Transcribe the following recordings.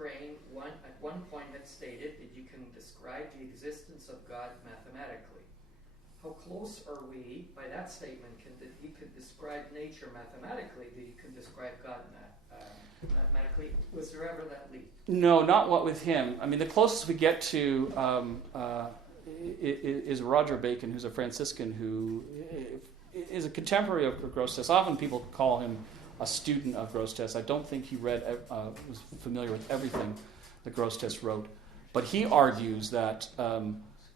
Crane at one point had stated that you can describe the existence of God mathematically. How close are we, by that statement, that he could describe nature mathematically, that you can describe God mathematically? Was there ever that leap? No, not what with him. I mean, the closest we get to is Roger Bacon, who's a Franciscan who is a contemporary of Grosseteste. Often people call him a student of Grosseteste. I don't think he was familiar with everything that Grosseteste wrote. But he argues that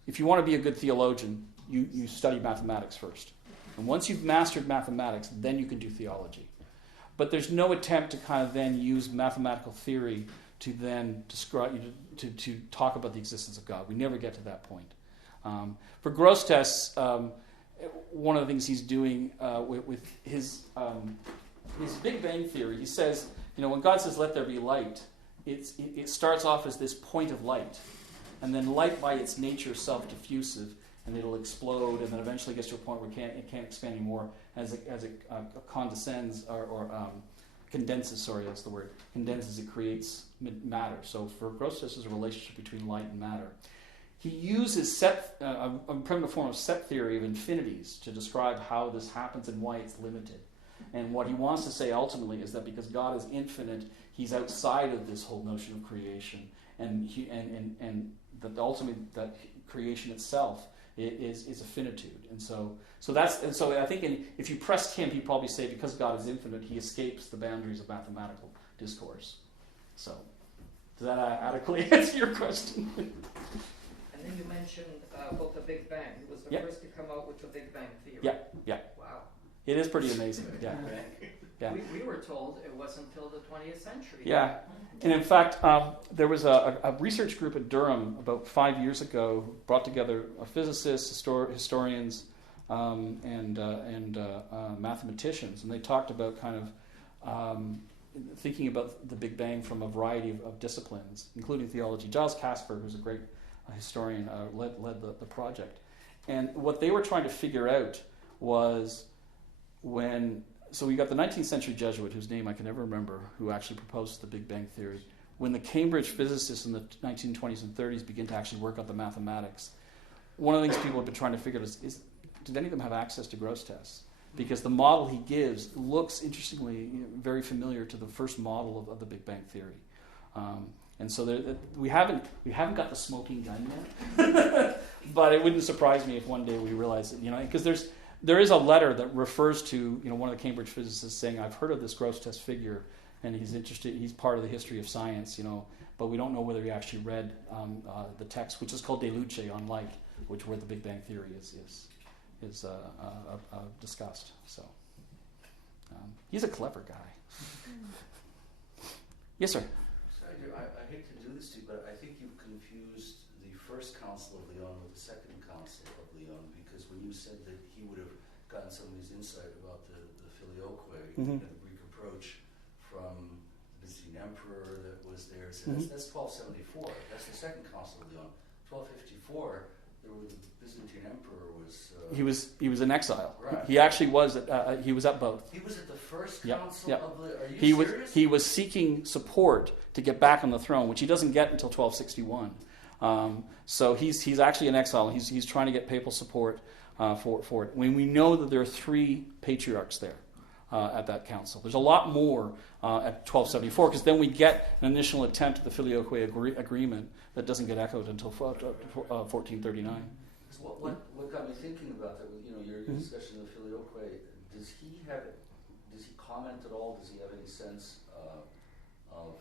if you want to be a good theologian, you study mathematics first. And once you've mastered mathematics, then you can do theology. But there's no attempt to kind of then use mathematical theory to then describe, to talk about the existence of God. We never get to that point. For Grosseteste, one of the things he's doing with his Big Bang theory, he says, when God says, "Let there be light," it starts off as this point of light, and then light by its nature is self-diffusive, and it'll explode, and then eventually gets to a point where it can't expand anymore as it condescends or condenses. Sorry, that's the word. Condenses. It creates matter. So for Grosseteste, there's a relationship between light and matter. He uses a primitive form of set theory of infinities to describe how this happens and why it's limited. And what he wants to say ultimately is that because God is infinite, he's outside of this whole notion of creation, and that ultimately that creation itself is a finitude. And so I think if you pressed him, he'd probably say because God is infinite, he escapes the boundaries of mathematical discourse. So does that adequately answer your question? And then you mentioned about the Big Bang. He was the first to come out with the Big Bang theory. Yeah. Wow. It is pretty amazing. Yeah. Yeah. We were told it wasn't until the 20th century. Yeah. And in fact, there was a research group at Durham about 5 years ago who brought together physicists, historians, and mathematicians, and they talked about kind of thinking about the Big Bang from a variety of disciplines, including theology. Giles Casper, who's a great historian, led the project. And what they were trying to figure out was so we got the 19th century Jesuit, whose name I can never remember, who actually proposed the Big Bang theory. When the Cambridge physicists in the 1920s and 30s began to actually work out the mathematics, one of the things people have been trying to figure out is did any of them have access to Grosseteste? Because the model he gives looks, interestingly, very familiar to the first model of the Big Bang theory. And so we haven't got the smoking gun yet, but it wouldn't surprise me if one day we realize that, because there is a letter that refers to one of the Cambridge physicists saying, "I've heard of this Grosseteste figure, and he's interested. He's part of the history of science, but we don't know whether he actually read the text, which is called De Luce on Light, where the Big Bang theory is discussed." So he's a clever guy. Yes, sir. I hate to do this to you, but I think you've confused the first Council of Lyon with the second Council of Lyon, because when you said that he would have gotten some of his insight about the filioque, the Greek approach, from the Byzantine emperor that was there, so that's 1274. That's the second Council of Lyon. 1254, the Byzantine emperor was... He was in exile. Right. He actually was. He was at both. He was at the first council of the... Are He you was. serious? He was seeking support to get back on the throne, which he doesn't get until 1261. So he's actually in exile. He's trying to get papal support for it. When we know that there are 3 patriarchs there at that council, there's a lot more at 1274, because then we get an initial attempt at the filioque agreement that doesn't get echoed until 1439. What got me thinking about that, your discussion of the filioque, does he comment at all? Does he have any sense of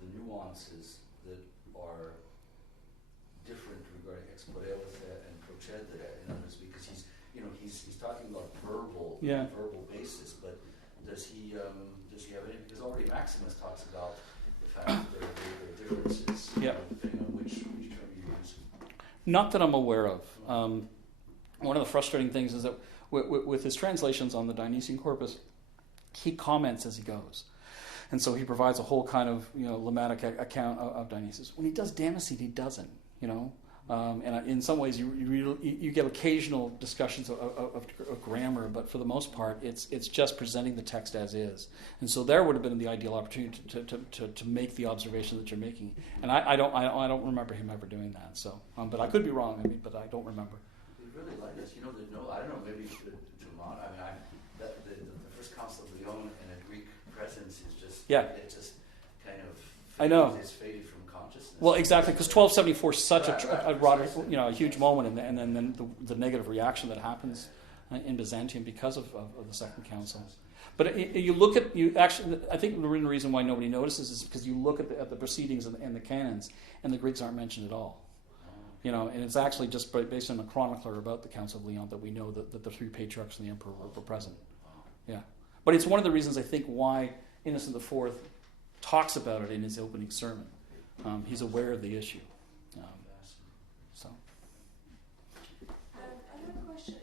the nuances that are different regarding expodelite and procedere? In other words, because he's talking about verbal basis, but does he have any? Because already Maximus talks about the fact that there are differences depending on which term you use. Not that I'm aware of. One of the frustrating things is that with his translations on the Dionysian corpus, he comments as he goes. And so he provides a whole kind of lemmatic account of Dionysus. When he does Damascene, he doesn't. And in some ways, you get occasional discussions of grammar, but for the most part, it's just presenting the text as is. And so there would have been the ideal opportunity to make the observation that you're making. And I don't remember him ever doing that. So, but I could be wrong. But I don't remember. We really like this. There's no. I don't know. Maybe Dumont. The first Council of Lyon and a Greek presence is just. Yeah. It just kind of. I know. It's faded from consciousness. Well, exactly, because 1274 is such a huge moment, and then the negative reaction that happens in Byzantium because of the Second Council. But I think the reason why nobody notices is because you look at the proceedings and the canons, and the Greeks aren't mentioned at all. And it's actually just based on a chronicler about the Council of Lyon that we know that the three patriarchs and the emperor were present. Yeah, but it's one of the reasons I think why Innocent IV talks about it in his opening sermon. He's aware of the issue. So. Another question.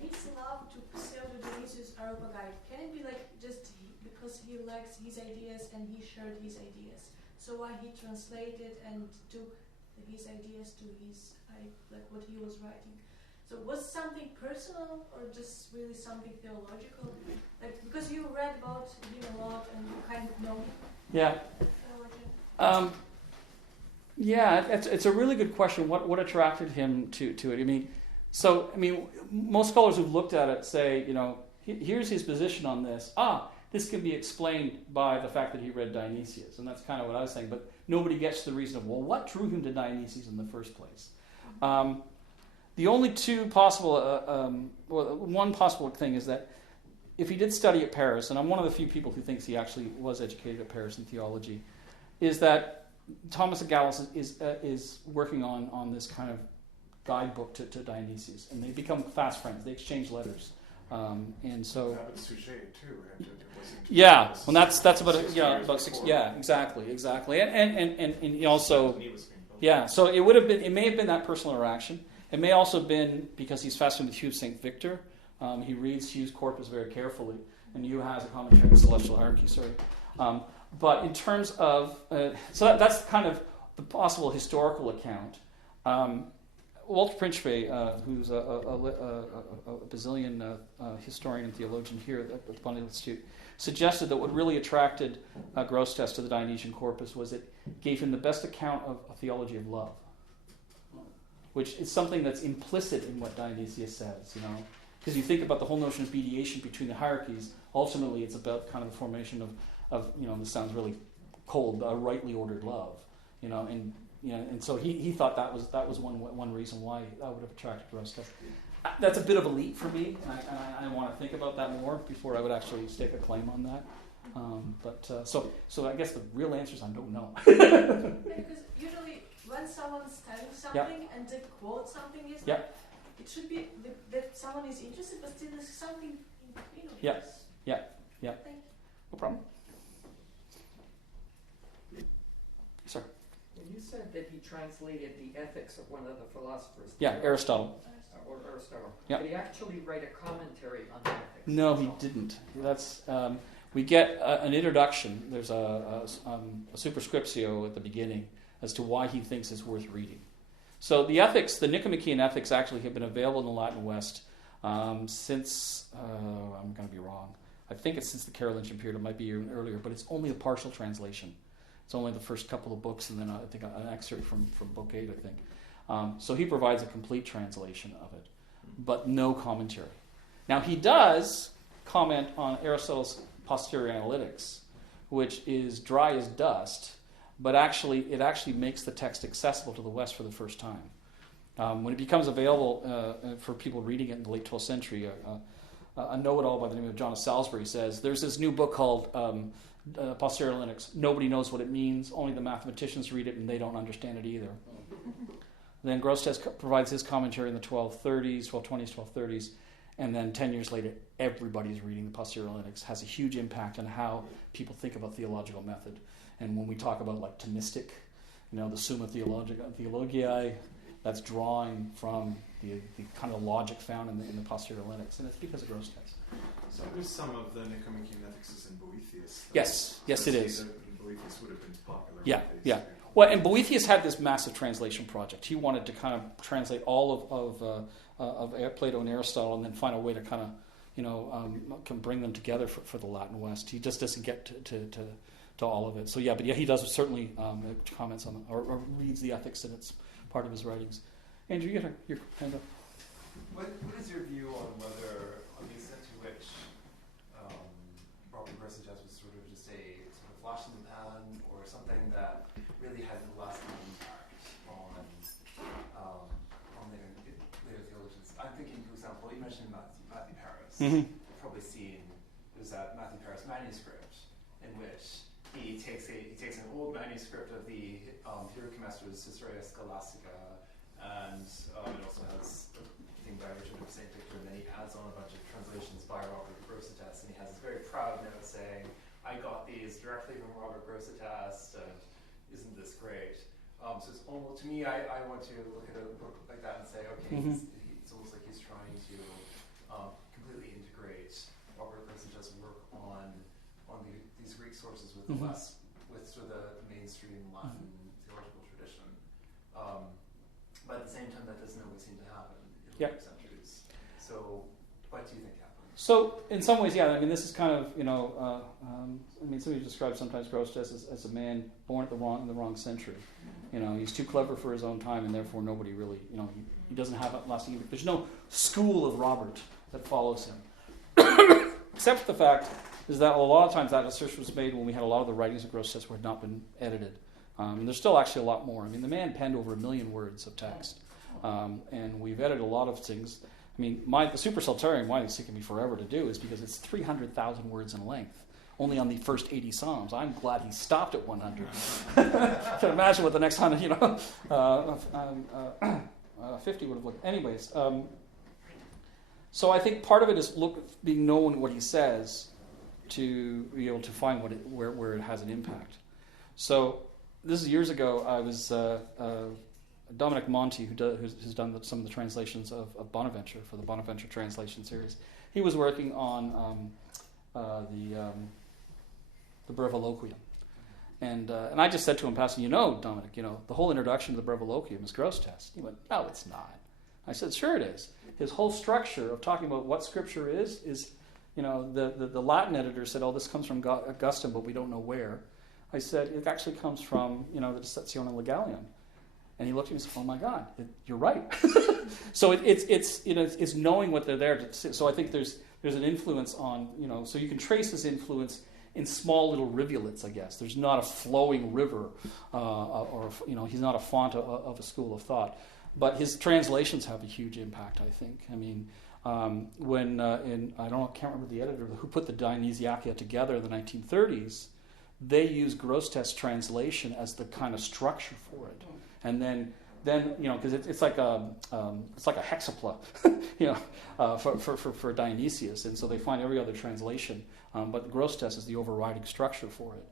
His love to pseudo-Dionysius Areopagite, can it be just because he likes his ideas and he shared his ideas? So why he translated and took his ideas to his, what he was writing? So was something personal or just really something theological? Because you read about him a lot and you kind of know him. Yeah. It's a really good question. What attracted him to it? Most scholars who've looked at it say, here's his position on this. This can be explained by the fact that he read Dionysius, and that's kind of what I was saying. But nobody gets to the reason of, what drew him to Dionysius in the first place? The only two possible, one possible thing is that if he did study at Paris, and I'm one of the few people who thinks he actually was educated at Paris in theology, is that Thomas of Gallus is working on this kind of guidebook to Dionysius, and they become fast friends. They exchange letters, and so. That was Sujet too. Yeah, well, that's about 6. Yeah, exactly, and also. Yeah, so it may have been that personal interaction. It may also have been because he's fascinated with Hugh of St. Victor. He reads Hugh's corpus very carefully, and Hugh has a commentary on the celestial hierarchy. But in terms of that's kind of the possible historical account. Walter Principe, who's a Basilian historian and theologian here at the Pontifical Institute, suggested that what really attracted Grosseteste to the Dionysian corpus was it gave him the best account of a theology of love, which is something that's implicit in what Dionysius says, Because you think about the whole notion of mediation between the hierarchies, ultimately it's about kind of the formation of this sounds really cold, but a rightly ordered love, and so he thought that was one reason why I would have attracted Grosseteste. That's a bit of a leap for me, and I want to think about that more before I would actually stake a claim on that. So I guess the real answer is I don't know. Because usually when someone's studying something and they quote something, it should be that someone is interested, but still there's something in between. Yeah. Thank you. No problem. Sir. When you said that he translated the ethics of one of the philosophers. Yeah, Aristotle. Or Aristotle. Yeah. Did he actually write a commentary on the ethics? No, he didn't. That's we get an introduction. There's a superscriptio at the beginning as to why he thinks it's worth reading. So the ethics, the Nicomachean ethics, actually have been available in the Latin West since I'm going to be wrong. I think it's since the Carolingian period. It might be even earlier, but it's only a partial translation. It's only the first couple of books, and then I think an excerpt from Book 8, I think. So he provides a complete translation of it, but no commentary. Now he does comment on Aristotle's posterior analytics, which is dry as dust, but it actually makes the text accessible to the West for the first time. When it becomes available for people reading it in the late 12th century, a know-it-all by the name of John of Salisbury says, there's this new book called Posterior Analytics. Nobody knows what it means. Only the mathematicians read it, and they don't understand it either. Then Grosseteste provides his commentary in the 1230s, 1220s, 1230s, and then 10 years later, everybody's reading the Posterior Analytics. Has a huge impact on how people think about theological method. And when we talk about like Thomistic, the Summa Theologiae, that's drawing from the kind of logic found in the Posterior Analytics, and it's because of Grosseteste. So there's some of the Nicomachean ethics is in Boethius. Yes, it is. Boethius would have been popular. Yeah. Well, and Boethius had this massive translation project. He wanted to kind of translate all of Plato and Aristotle, and then find a way to kind of, can bring them together for the Latin West. He just doesn't get to all of it. So yeah, but yeah, he does certainly comments on or reads the ethics, and it's part of his writings. Andrew, you got your hand up. What is your view on whether, on the extent to which Robert Grosseteste was sort of just a sort of flash in the pan, or something that really had a lasting impact on later theologians? I'm thinking, for example, you mentioned Matthew Paris. Mm-hmm. You've probably seen there's that Matthew Paris manuscript in which he takes an old manuscript of the Hierocymestres Historia Scholastica, and it also has a thing by Richard of St. Victor, and then he adds on a bunch of translations by Robert Grosseteste, and he has this very proud note saying, I got these directly from Robert Grosseteste, and isn't this great? So it's almost, to me, I want to look at a book like that and say, okay, it's almost like he's trying to completely integrate Robert Grosseteste's work on these Greek sources with with sort of the mainstream Latin theological tradition. But at the same time, that doesn't always seem to happen in later centuries. So, what do you think happened? So, in some ways, yeah. I mean, this is kind of somebody describes sometimes Grosseteste as a man born in the wrong century. He's too clever for his own time, and therefore nobody really, he doesn't have a lasting impact. There's no school of Robert that follows him, except for the fact is that a lot of times that assertion was made when we had a lot of the writings of Grosseteste had not been edited. And there's still actually a lot more. I mean, the man penned over 1 million words of text. And we've edited a lot of things. I mean, the Supersaltarian, why it's taken me forever to do, is because it's 300,000 words in length, only on the first 80 Psalms. I'm glad he stopped at 100. I can imagine what the next 100, 50 would have looked. Anyways, so I think part of it is being known what he says to be able to find where it has an impact. So this is years ago. I was Dominic Monti, who's done some of the translations of Bonaventure for the Bonaventure translation series. He was working on the Breviloquium, and I just said to him, passing, Dominic, the whole introduction to the Breviloquium is Grosseteste. He went, no, it's not. I said, sure it is. His whole structure of talking about what Scripture is the Latin editor said, oh, this comes from Augustine, but we don't know where. I said, it actually comes from, the Dissezione Legalium. And he looked at me and said, oh my God, you're right. So it's knowing what they're there to see. So I think there's an influence on, so you can trace his influence in small little rivulets, I guess. There's not a flowing river, or he's not a font of a school of thought. But his translations have a huge impact, I think. I mean, can't remember the editor who put the Dionysiakia together in the 1930s, they used Grosseteste's translation as the kind of structure for it. And then because it's like a hexapla, for Dionysius, and so they find every other translation, but Grosseteste is the overriding structure for it.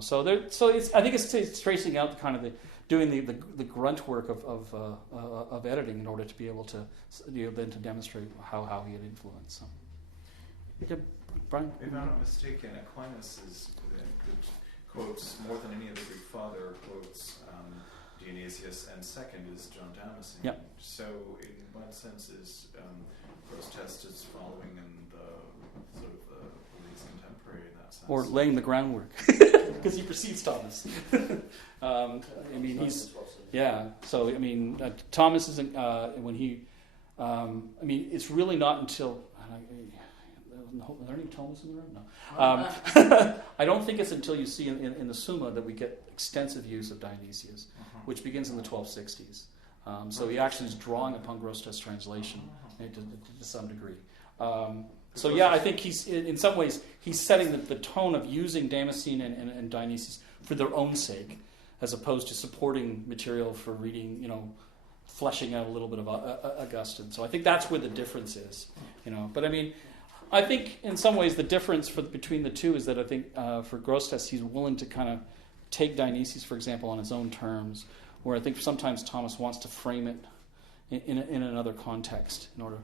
So I think it's tracing out doing the grunt work of editing in order to be able to then to demonstrate how he had influenced. So. Brian? If I'm not mistaken, Aquinas quotes more than any other Greek father quotes Dionysius, and second is John Damascene. Yep. So, in what sense is Grosseteste is following in the sort of the contemporary in that sense, or laying the groundwork because he precedes Thomas. So Thomas isn't when he. It's really not until. Are there any Thomas in the room? No. I don't think it's until you see in the Summa that we get extensive use of Dionysius, which begins in the 1260s. So he actually is drawing upon Grosseteste's translation to some degree. I think he's in some ways he's setting the tone of using Damascene and Dionysius for their own sake, as opposed to supporting material for reading, fleshing out a little bit of Augustine. So I think that's where the difference is, But I think in some ways the difference between the two is that I think for Grosseteste he's willing to kind of take Dionysius, for example, on his own terms, where I think sometimes Thomas wants to frame it in another context in order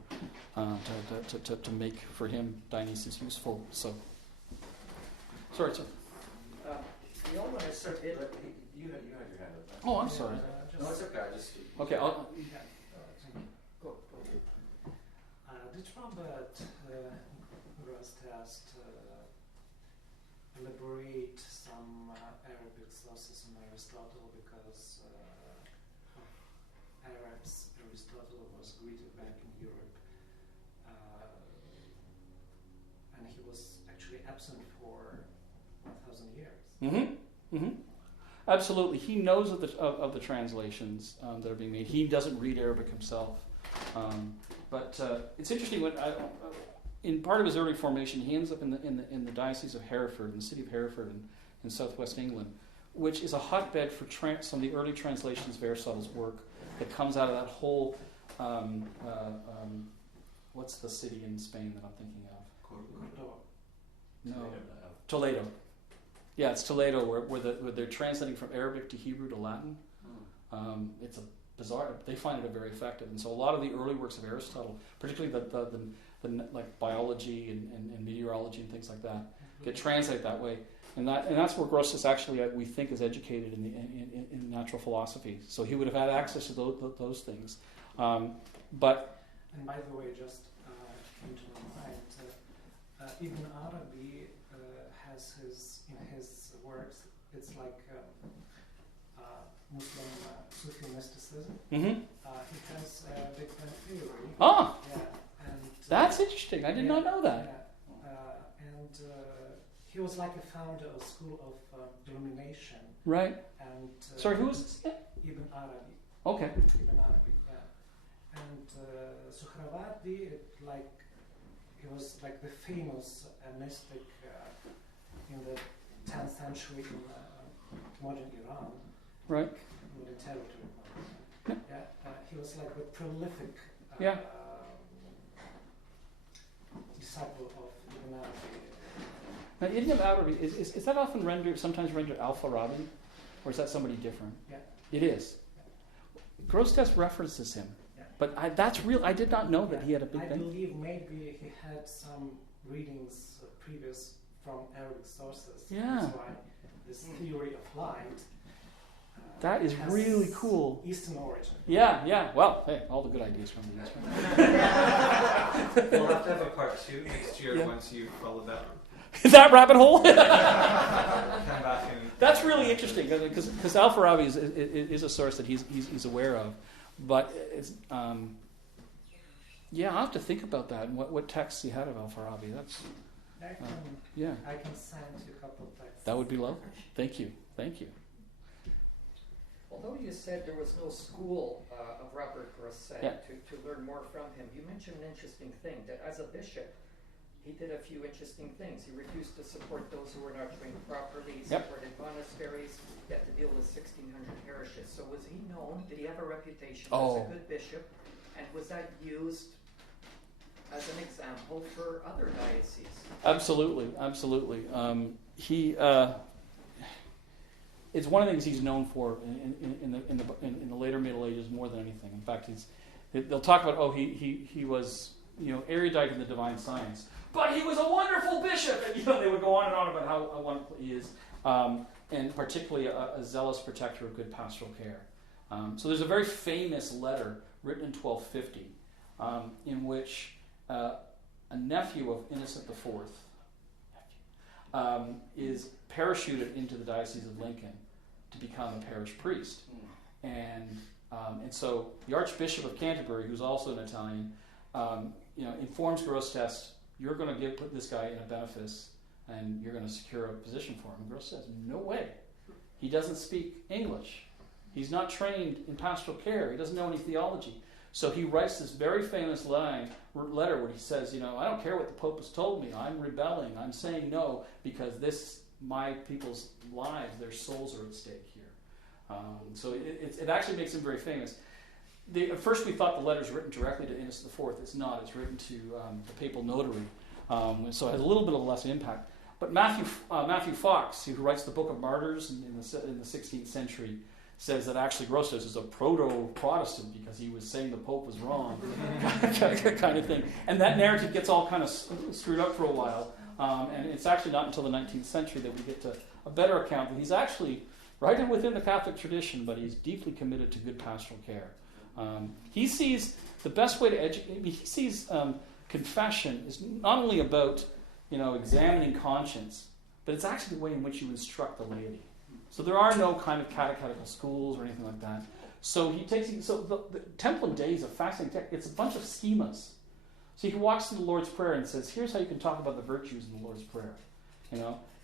to make for him Dionysius useful. So, sorry, sir. we all want to submit. You had your hand up. Oh, I'm sorry. No, it's okay. I just. Okay, I'll, Go. Did Robert Grosseteste elaborate some Arabic sources on Aristotle because Arabs, Aristotle was greeted back in Europe, and he was actually absent for 1,000 years. Absolutely. He knows of the translations that are being made. He doesn't read Arabic himself. But it's interesting, in part of his early formation, he ends up in the Diocese of Hereford, in the city of Hereford in southwest England, which is a hotbed for some of the early translations of Aristotle's work that comes out of that whole, what's the city in Spain that I'm thinking of? No. Toledo. Yeah, it's Toledo, where they're translating from Arabic to Hebrew to Latin. It's a bizarre. They find it very effective, and so a lot of the early works of Aristotle, particularly the like biology and meteorology and things like that, get translated that way. And that's where Grosseteste actually, we think, is educated in natural philosophy. So he would have had access to those things. But and by the way, just came to my mind, Ibn Arabi has in his works, it's like Muslim Sufi mysticism. mm-hmm. He has Big Bang theory. Ah, Yeah, and that's interesting. I did not know that. Yeah. And he was like a founder of school of illumination. Right. And Sorry, who was this again? Ibn Arabi. Okay. Ibn Arabi, yeah. And Suhrawardi, he was like the famous mystic in the 10th century in modern Iran. Right. In the territory. He was like the prolific disciple of Ibn Arabi. Now, Ibn Arabi, is that often sometimes rendered Al-Farabi? Or is that somebody different? Yeah. It is. Yeah. Grosseteste references him. Yeah. But that's real. I did not know that he had a big I thing. believe maybe he had some readings previous from Arabic sources. Yeah. That's why this theory of light that is has really cool. Eastern origin. Yeah. Well, hey, all the good ideas come from the East. We'll have to have a part 2 next year once you follow that. That rabbit hole? Come back and. That's really interesting because Al-Farabi is a source that he's aware of, but it's I'll have to think about that and what texts he had of Al-Farabi. That's I can send you a couple of texts. That would be lovely. Thank you. Although you said there was no school of Robert Grosseteste to learn more from him, you mentioned an interesting thing, that as a bishop, he did a few interesting things. He refused to support those who were not trained properly. He supported monasteries. He had to deal with 1,600 parishes. So was he known? Did he have a reputation as a good bishop? And was that used as an example for other dioceses? Absolutely. It's one of the things he's known for in the later Middle Ages more than anything. In fact, they'll talk about he was erudite in the divine science, but he was a wonderful bishop, and they would go on and on about how wonderful he is, and particularly a zealous protector of good pastoral care. So there's a very famous letter written in 1250 in which a nephew of Innocent IV is parachuted into the Diocese of Lincoln to become a parish priest, and so the Archbishop of Canterbury, who's also an Italian, informs Grosseteste, you're going to put this guy in a benefice and you're going to secure a position for him. And Grosseteste says, no way. He doesn't speak English. He's not trained in pastoral care. He doesn't know any theology. So he writes this very famous letter where he says, I don't care what the Pope has told me. I'm rebelling. I'm saying no because my people's lives, their souls are at stake here. So it actually makes him very famous. At first we thought the letter's written directly to Innocent IV. It's not. It's written to the papal notary. So it has a little bit of less impact. But Matthew Fox, who writes the Book of Martyrs in the 16th century, says that actually Grosseteste is a proto-Protestant because he was saying the Pope was wrong, kind of thing. And that narrative gets all kind of screwed up for a while And it's actually not until the 19th century that we get to a better account that he's actually right within the Catholic tradition, but he's deeply committed to good pastoral care. He sees the best way to educate. He sees confession is not only about examining conscience, but it's actually the way in which you instruct the laity. So there are no kind of catechetical schools or anything like that. So the Templin Day is a fascinating text. It's a bunch of schemas. So he walks through the Lord's Prayer and says, here's how you can talk about the virtues in the Lord's Prayer.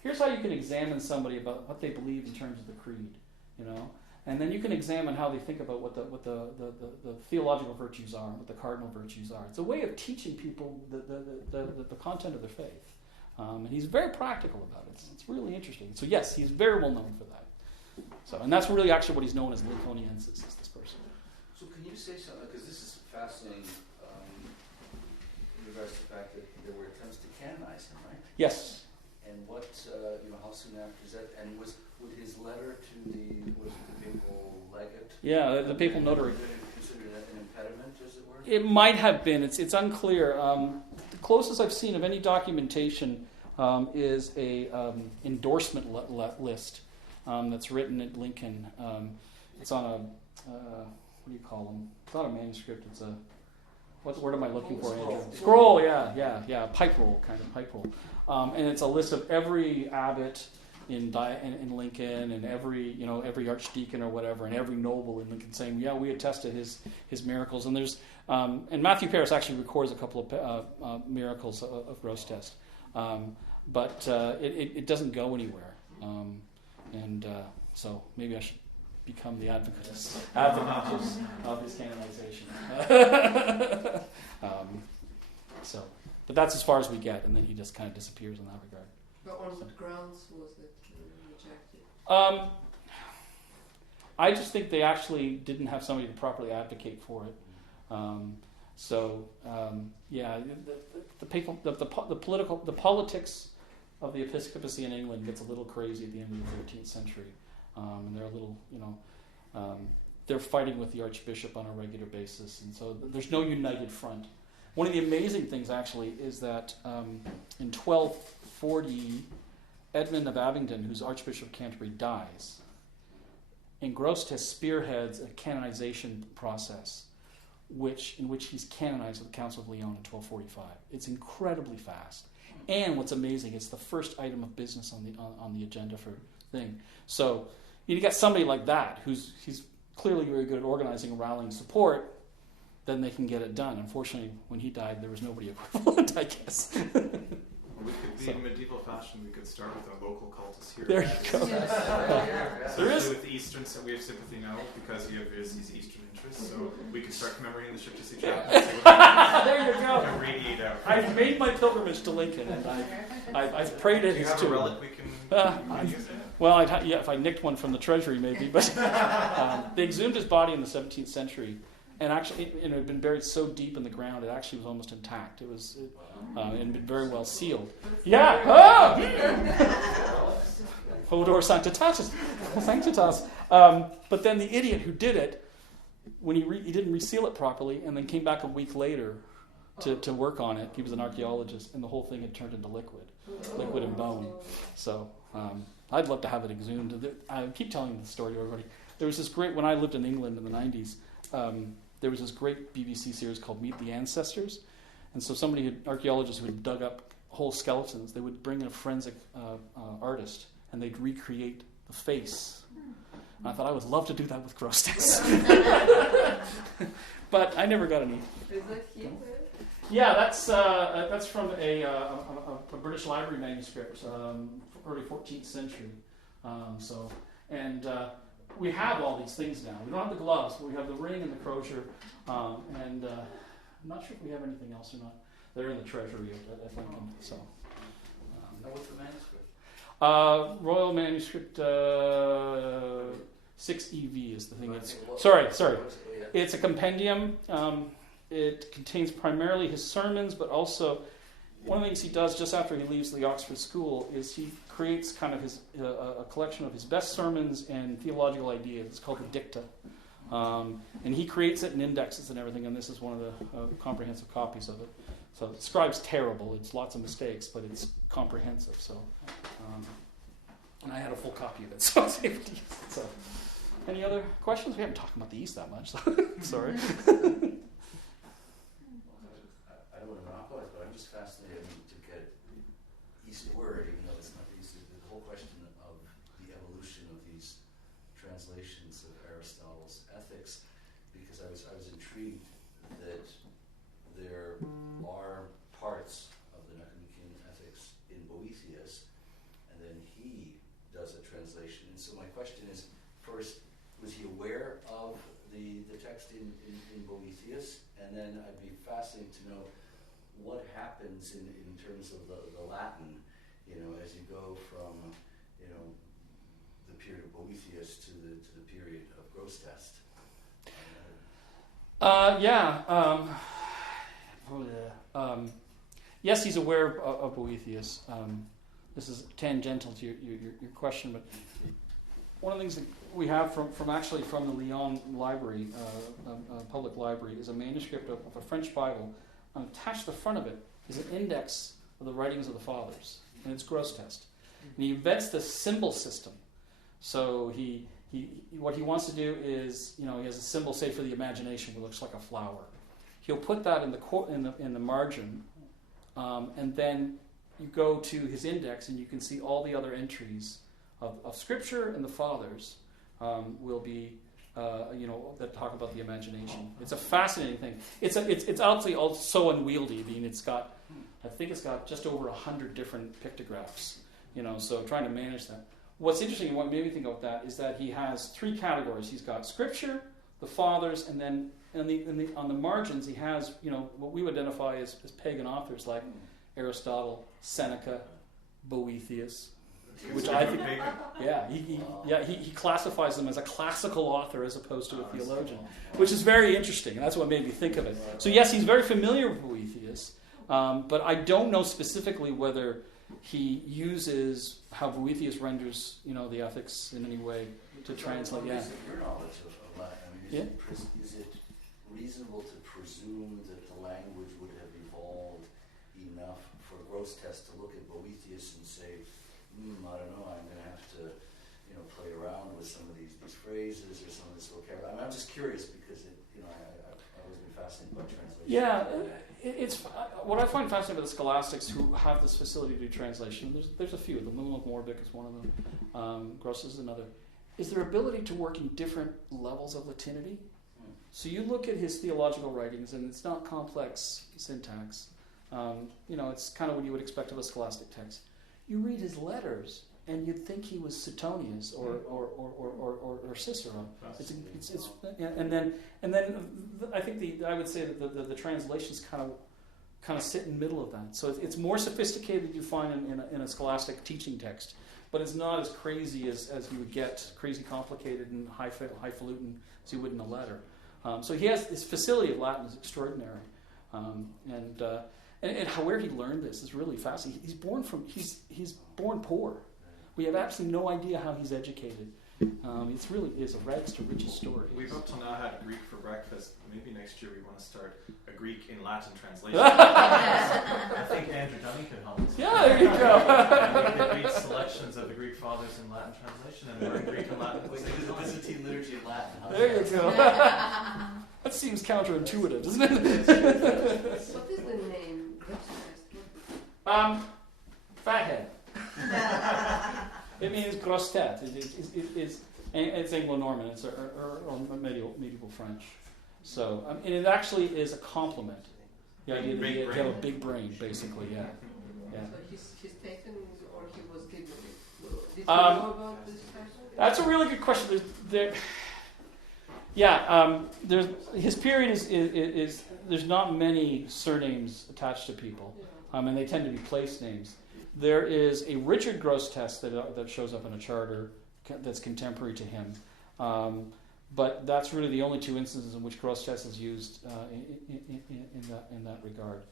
Here's how you can examine somebody about what they believe in terms of the creed. And then you can examine how they think about what the theological virtues are, what the cardinal virtues are. It's a way of teaching people the content of their faith. And he's very practical about it. It's really interesting. So yes, he's very well known for that. And that's really actually what he's known as Lincolniensis, is this person. So can you say something, because this is fascinating, in regards to the fact that there were attempts to canonize him, right? Yes. And what, how soon after is that? And would his letter to the papal legate? Yeah, the papal notary. Considered an impediment, as it were? It might have been. It's unclear. The closest I've seen of any documentation is a endorsement list that's written at Lincoln. It's on a what do you call them? It's not a manuscript. It's a what word am I looking for? Scroll. Yeah. Pipe roll, kind of pipe roll. And it's a list of every abbot in Lincoln, and every archdeacon or whatever, and every noble in Lincoln saying, yeah, we attested his miracles. And there's and Matthew Paris actually records a couple of miracles of Grosseteste, but it doesn't go anywhere. So maybe I should become the advocate of his canonization. But that's as far as we get, and then he just kind of disappears in that regard. But on what grounds was it rejected? I just think they actually didn't have somebody to properly advocate for it. The politics of the episcopacy in England gets a little crazy at the end of the 13th century, and they're a little, they're fighting with the archbishop on a regular basis, and so there's no united front. One of the amazing things, actually, is that in 1240, Edmund of Abingdon, who's Archbishop of Canterbury, dies. And Grosseteste spearheads a canonization process, in which he's canonized at the Council of Lyon in 1245. It's incredibly fast. And what's amazing, it's the first item of business on the agenda for thing. So you get somebody like that, he's clearly very good at organizing and rallying support, then they can get it done. Unfortunately, when he died, there was nobody equivalent, I guess. We could be in medieval fashion. We could start with our local cultists here. There you go. There is with the Eastern, so we have sympathy now because he has these Eastern interests. So we could start commemorating the Sheptytsky chapel. There you go. And radiate out. I've made my pilgrimage to Lincoln, and I've prayed at his tomb. Do you have a relic we can use? Well, if I nicked one from the treasury, maybe. But they exhumed his body in the 17th century. And actually, it had been buried so deep in the ground, it actually was almost intact. It had been very well sealed. Yeah. Hodor sanctitatis. Sanctitas. But then the idiot who did it, when he didn't reseal it properly, and then came back a week later to work on it. He was an archaeologist, and the whole thing had turned into liquid and bone. So I'd love to have it exhumed. I keep telling the story to everybody. There was this great, when I lived in England in the 90s, there was this great BBC series called Meet the Ancestors. And so archaeologists who had dug up whole skeletons, they would bring in a forensic artist, and they'd recreate the face. And I thought I would love to do that with Grosseteste. But I never got any. Is that here? Yeah, that's from a British Library manuscript, early 14th century. We have all these things now. We don't have the gloves, but we have the ring and the crosier, and I'm not sure if we have anything else or not. They're in the treasury at Lincoln. So, Now what's the manuscript? Royal Manuscript 6EV is the thing. Sorry. It's a compendium. It contains primarily his sermons, but also one of the things he does just after he leaves the Oxford School is he creates kind of a collection of his best sermons and theological ideas. It's called the Dicta. And he creates it and indexes and everything, and this is one of the comprehensive copies of it. So the scribe's terrible. It's lots of mistakes, but it's comprehensive. So, and I had a full copy of it, so I was able to use it. So, any other questions? We haven't talked about the East that much. So sorry. I don't want to monopolize, but I'm just fascinated to get eastward, even though it's not east. The whole question of the evolution of these translations of Aristotle's ethics, because I was intrigued that there are parts of the Nicomachean ethics in Boethius, and then he does a translation. And so my question is, first, was he aware of the text in Boethius? And then I'd be fascinated to know what happens in terms of the Latin, as you go from, the period of Boethius to the period of Grosseteste. Yes, he's aware of Boethius. This is tangential to your question, but one of the things that we have from the Lyon Library, public library, is a manuscript of a French Bible. And attached to the front of it is an index of the writings of the fathers, and it's Grosseteste. And he invents the symbol system. So he what he wants to do is, he has a symbol, say, for the imagination, which looks like a flower. He'll put that in the margin, and then you go to his index, and you can see all the other entries of Scripture and the Fathers will be, that talk about the imagination. It's a fascinating thing. It's obviously all so unwieldy. I mean, I think it's got just over 100 different pictographs. So trying to manage that. What's interesting and what made me think about that is that he has 3 categories. He's got Scripture, the Fathers, and then on the margins he has what we would identify as pagan authors like Aristotle, Seneca, Boethius, which I think, he classifies them as a classical author as opposed to a theologian, which is very interesting, and that's what made me think of it. So yes, he's very familiar with Boethius, but I don't know specifically whether he uses how Boethius renders, the ethics in any way to translate. Your knowledge of Latin, is it reasonable to presume that the language would have evolved enough for Grosseteste to look at Boethius and say, I don't know, I'm going to have to, play around with some of these phrases or some of this vocabulary. I'm just curious because I've always been fascinated by translation. Yeah, it's what I find fascinating about the scholastics who have this facility to do translation. There's a few of them. Lilith Morbic is one of them. Gross is another. Is their ability to work in different levels of Latinity. So you look at his theological writings, and it's not complex syntax. It's kind of what you would expect of a scholastic text. You read his letters, and you'd think he was Suetonius or Cicero. And then I think I would say that the translations kind of sit in the middle of that. So it's more sophisticated than you find in a scholastic teaching text, but it's not as crazy as you would get, crazy complicated and highfalutin as you would in a letter. So he has his facility of Latin is extraordinary, and where he learned this is really fascinating. He's born poor. We have absolutely no idea how he's educated. It really is a rags to riches story. We've up till now had Greek for breakfast. Maybe next year we want to start a Greek in Latin translation. I think Andrew Dunning could help us. Yeah, there you go. And we could read selections of the Greek fathers in Latin translation and learn Greek and Latin. We could do the Byzantine liturgy in Latin. There you go. That seems counterintuitive, doesn't it? What is the name? Fathead. It means Grosseteste. It's Anglo-Norman. It's or medieval French. So, and it actually is a compliment. The idea that you have a big brain, basically. Yeah. So he's taken, or he was given it. Did you know about this person? That's a really good question. His period is there's not many surnames attached to people, and they tend to be place names. There is a Richard Grosseteste that shows up in a charter that's contemporary to him, but that's really the only 2 instances in which Grosseteste is used in that regard.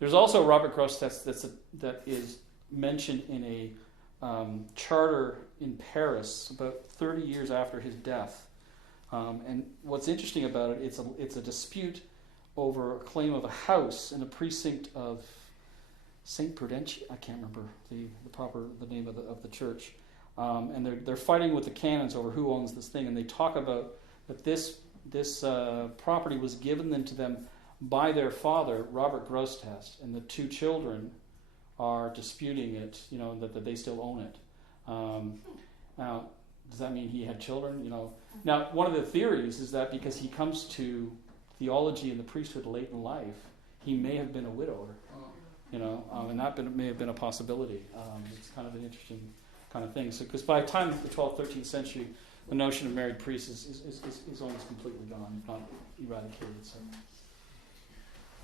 There's also Robert Grosseteste that is mentioned in a charter in Paris about 30 years after his death. And what's interesting about it, it's a dispute over a claim of a house in the precinct of St. Prudentius. I can't remember the name of the church. And they're fighting with the canons over who owns this thing, and they talk about that this property was given to them by their father, Robert Grosseteste, and the two children are disputing it, that they still own it. Now, does that mean he had children? Now, one of the theories is that because he comes to theology and the priesthood late in life, he may have been a widower, and that may have been a possibility. It's kind of an interesting kind of thing. So, because by the time of the 12th, 13th century, the notion of married priests is almost completely gone, if not eradicated. So.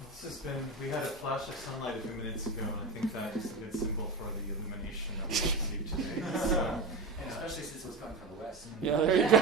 It's just we had a flash of sunlight a few minutes ago, and I think that is a good symbol for the illumination that we received today. So, And especially since it was coming from the west. Yeah, there you go.